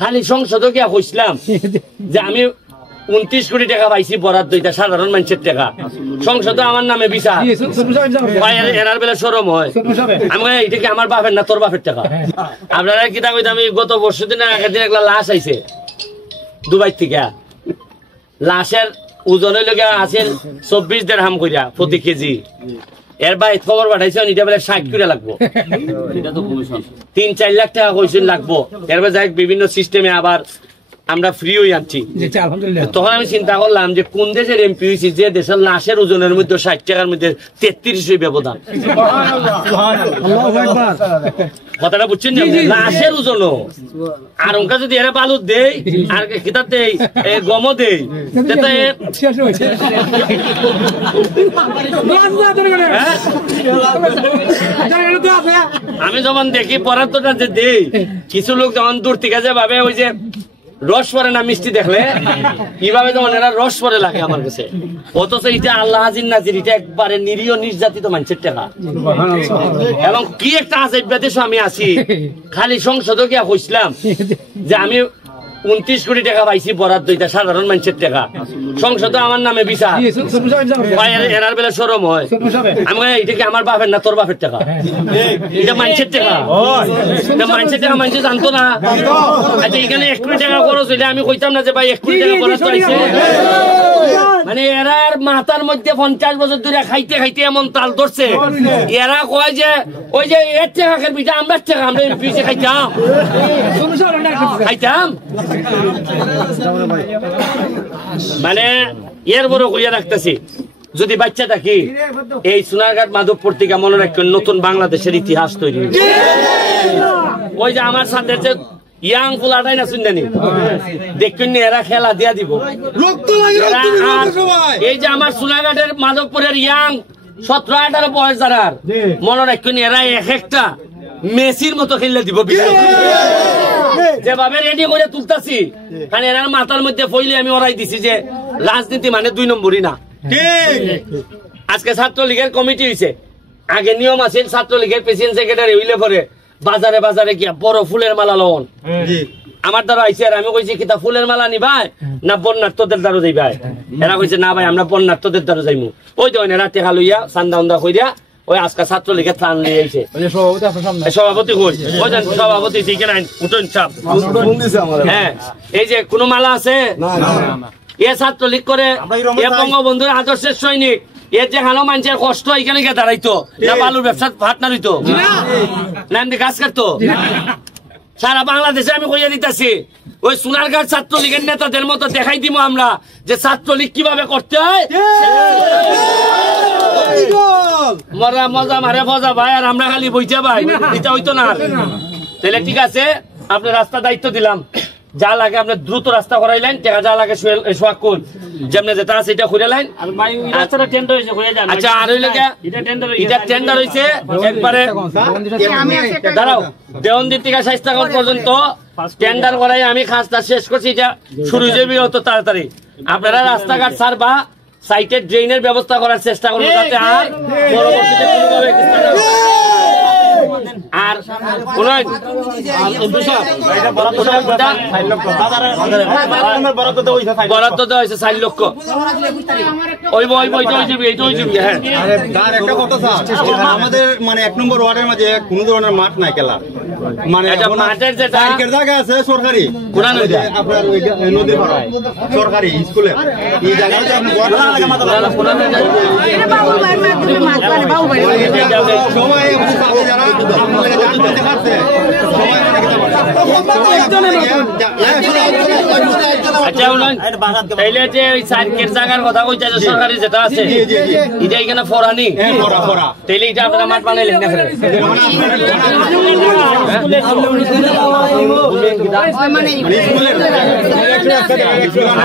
খালি সংসদ গিয়া কইছিলাম যে আমি 29 কোটি টাকা পাইছি বরাদ্দ, এটা সাধারণ মানুষের টাকা। সংসদে আমার নামে বিচার, এরার বেলা সরম হয়। আমি এটা কি আমার বাপের না তোর বাপের টাকা? আপনারা কিতা কইতে, আমি গত বর্ষ দিন একদিন একটা লাশ আইছে দুবাই থেকে, লাশের ওজন হইলে আছে 24 দিরহাম কইরা প্রতি কেজি। এর ভাই খবর পাঠাইছে এটা বলে 60 করে লাগবো, 3-4 লাখ টাকা কইছেন লাগবো। এরপর যাই বিভিন্ন সিস্টেমে আবার আমরা ফ্রি হয়ে আনছি। তখন আমি চিন্তা করলাম যে কোন দেশের এমপি হয়েছি যে দেশের লাশের ওজনের মধ্যে 60 টাকার মধ্যে 33 ব্যবধান। কথাটা বুঝছেন, লাশের ওজন আর ওনকা যদি এরা বালু দেই আর কিতাব দেই গম দেই, আমি যখন দেখি পদার্থটা যে দেই, কিছু লোক যেমন দূর থেকে যে ভাবে ওই যে রস পরে না মিষ্টি দেখলে কিভাবে যেমন এরা রস পরে লাগে আমার কাছে, অথচ এটা আল্লাহ হাজির নাজির, এটা একবারে নিরীহ নির্যাতিত মানুষের টাকা। এবং কি একটা আজব দেশ আমি আছি, খালি সংসদে গিয়া কইছিলাম যে আমি 29 কোটি টাকা পাইছি বরাদ্দ, এটা সাধারণ মানুষের টাকা। সংসদে আমার নামে বিচার, এরার বেলা সরম হয়। আমি এটা কি আমার বাপের না তোর বাপের টাকা? এটা মানুষের টাকা, মানুষের টাকা মানুষ জানতো না। আচ্ছা এখানে 1 কোটি টাকা খরচ হইলে আমি কইতাম না যে ভাই 1 কোটি টাকা খরচ হয়েছে? মানে এরার মাথার মধ্যে 50 বছর ধরে খাইতে খাইতে এমন তাল ধরছে, এরা কয় যে ওই যে এর টাকার পিঠা আমরা টাকা আমরা পিছিয়ে খাইতাম খাইতাম। মানে এর বড় কইয়া রাখতেছি, যদি বাচ্চা থাকি এই সোনারঘাট মাধবপুর থেকে মনে রাখবেন নতুন বাংলাদেশের ইতিহাস তৈরি। ওই যে আমার সাথে যে ইয়াং পোলাটাই না শুনলেনি, দেখবেন এরা খেলা দিয়া দিব। এই যে আমার সোনারঘাটের মাধবপুরের ইয়াং 17-18 বয়স যারা মনে রাখবেন, এরা এক একটা মেসির মতো খেললে দিব। যেভাবে রেডি করে তুলতাছি, কারণ এরার মাথার মধ্যে ফইলে আমি ওরাই দিছি যে রাজনীতি মানে 2 নম্বরই না। আজকে ছাত্রলীগের কমিটি হয়েছে, আগে নিয়ম আছে ছাত্রলীগের প্রেসিডেন্ট সেক্রেটারি হইলে পরে বাজারে বাজারে গিয়া বড় ফুলের মালা লন। আমার দ্বারা আইসে আর আমি কইছি কিতা ফুলের মালা নিবাই না বন্যার্থদের দ্বারা যাইবাই? এরা কইছে না ভাই আমরা বন্যার্থদের দ্বারা যাইমু। ওই তো রাতে খালুইয়া চান্দা উন্দা কইরা ওই আজকে ছাত্রলীগের ত্রাণ নিয়ে আইছে সভাপতি। কই ওই সভাপতি ঠিক নাই উঠুন চাপ। হ্যাঁ এই যে কোন মালা আছে এ ছাত্রলীগ করে, এ বঙ্গবন্ধুর আদর্শের সৈনিক, এর যে হানো মানুষের কষ্ট এখানে গিয়ে দাঁড়াইতো না, বালুর ব্যবসার পার্টনার হইতো না, এমনি গাছ কাটতো। সারা বাংলাদেশে আমি কইয়া দিতেছি, ওই সোনারঘাট ছাত্রলীগের নেতাদের মতো দেখাই দিব আমরা যে ছাত্রলীগ কিভাবে করতে হয়। মরা মজা মারে ফজা ভাই, আর আমরা খালি বইতে ভাই, এটা হইতো না। তাহলে ঠিক আছে, আপনার রাস্তা দায়িত্ব দিলাম, যা লাগে আপনি দ্রুত রাস্তা করাইলেন, টাকা যা লাগে সোয়াক কোন যেমনি যেটা আছে এটা খুলে লাইন। আচ্ছা আর হইলে এটা টেন্ডার হয়েছে একবারে দাঁড়াও, দেওয়ানদির থেকে শাইস্তাগঞ্জ পর্যন্ত টেন্ডার করাই আমি কাজটা শেষ করছি, এটা শুরু হয়ে যাবে অত তাড়াতাড়ি। আপনারা রাস্তাঘাট সারবা, সাইটের ড্রেনের ব্যবস্থা করার চেষ্টা করবো যাতে আর পরবর্তীতে কোনোভাবে আর বরাদ্দ দেওয়া হয়েছে 4 লক্ষ। আমাদের মানে 1 নম্বর ওয়ার্ডের মাঝে কোন ধরনের মাঠ নাই খেলা, মানে মাঠের যে জায়গা আছে সরকারি আপনার নদীর সরকারি স্কুলে এই জায়গাটা তাইলে যে ওই সার্কের জায়গার কথা কইতে সরকারি যেটা আছে এটা এখানে ফরানি, তাইলে এটা আপনারা মাঠ বানাইলেন না?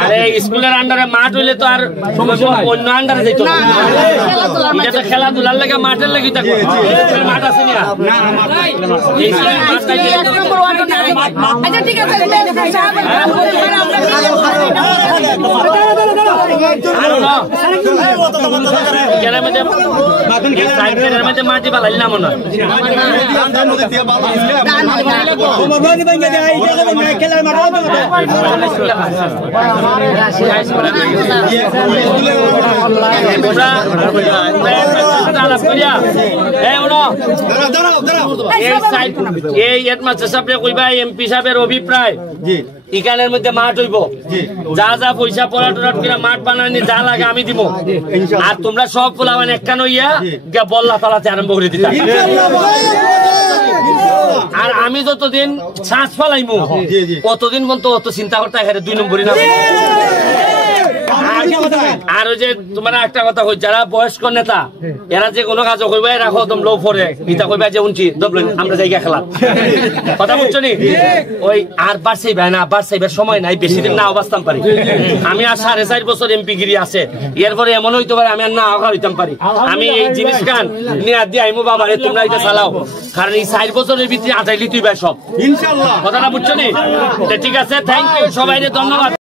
আরে স্কুলের আন্ডারে মাঠ হইলে তো আর অন্য আন্ডারে যেত না, এটা তো খেলাধুলার লাগে মাঠের লাগে মাঠ আছে না। মাটি পালাইলাম না এই হেডমাস্টার সাহেব কইবা এমপি সাহেবের অভিপ্রায় ইকানের মধ্যে মাঠ হইব, যা যা পয়সা পড়া টরাট করে মাঠ বানানি যা লাগে আমি দিব, আর তোমরা সব পোলাবান একখান হইয়া বল্লা পালাতে আরম্ভ করে দিতা। আর আমি যতদিন শ্বাস ফালাইমু কতদিন পর্যন্ত অত চিন্তা করতে এখানে 2 নম্বরই না। আর ওই যে তোমার একটা কথা কই, যারা বয়স্ক নেতা এরা যে কোনো কাজ কইবা রাখো দম লো পরে ইটা কইবা যে উনছি দবলেন আমরা জায়গা খেলা কথা বুঝছো নি? ওই আর বাড়ছে ভাই না, বাড়ছে সময় নাই, বেশি দিন না অবস্থান পারি আমি। আর 4.5 বছর এমপি গিরি আছে, এরপরে এমন হইতে পারে আমি আর না আঘা হইতাম পারি। আমি এই জিনিস গান নিয়ে দিয়ে আইমু বাবা রে তোমরা এটা চালাও, কারণ এই 4 বছরের ভিতরে আটাইলি তুই ভাই সব ইনশাআল্লাহ। কথাটা বুঝছো নি? ঠিক আছে, থ্যাংক ইউ সবাই, ধন্যবাদ।